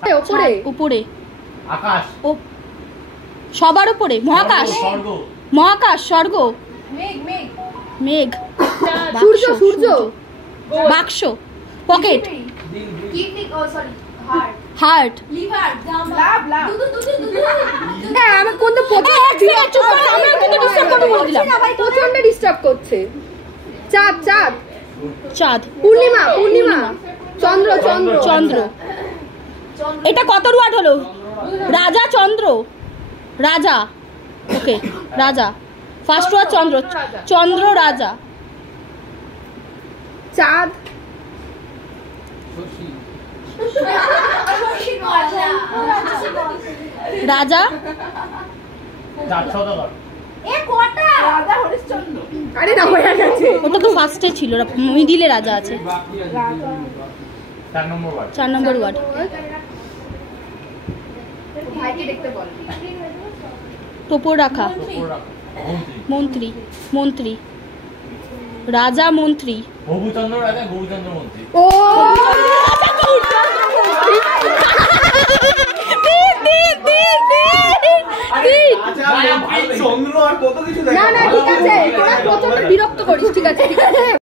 উপরে উপরে আকাশ ও সবার উপরে মহাকাশ স্বর্গ মহাকাশ স্বর্গ মেঘ মেঘ মেঘ সূর্য সূর্য বাক্স পকেট কিডনি ও সরি হার্ট হার্ট লিভার লাভ লাভ হ্যাঁ আমি কোনটা প্রচন্ড ডিস্টার্ব করছে চাঁদ চাঁদ চাঁদ পূর্ণিমা পূর্ণিমা চন্দ্র চন্দ্র চন্দ্র এটা কত ওয়ার্ড হলো রাজা চন্দ্র রাজা ওকে রাজা ফার্স্ট ওয়ার্ড চন্দ্র চন্দ্র রাজা চাঁদ রাজা আরে না হয়ে গেছে ওটা তো ফার্স্টে ছিল মিডিলে রাজা আছে 4 নম্বর ওয়ার্ড ভাইকে দেখতে বল টোপর রাখা মন্ত্রী মন্ত্রী রাজা মন্ত্রী বহুচন্দ্র রাজা গৌরচন্দ্র মন্ত্রী ও না না ঠিক আছে তোরা প্রচন্ড বিরক্ত করিস ঠিক আছে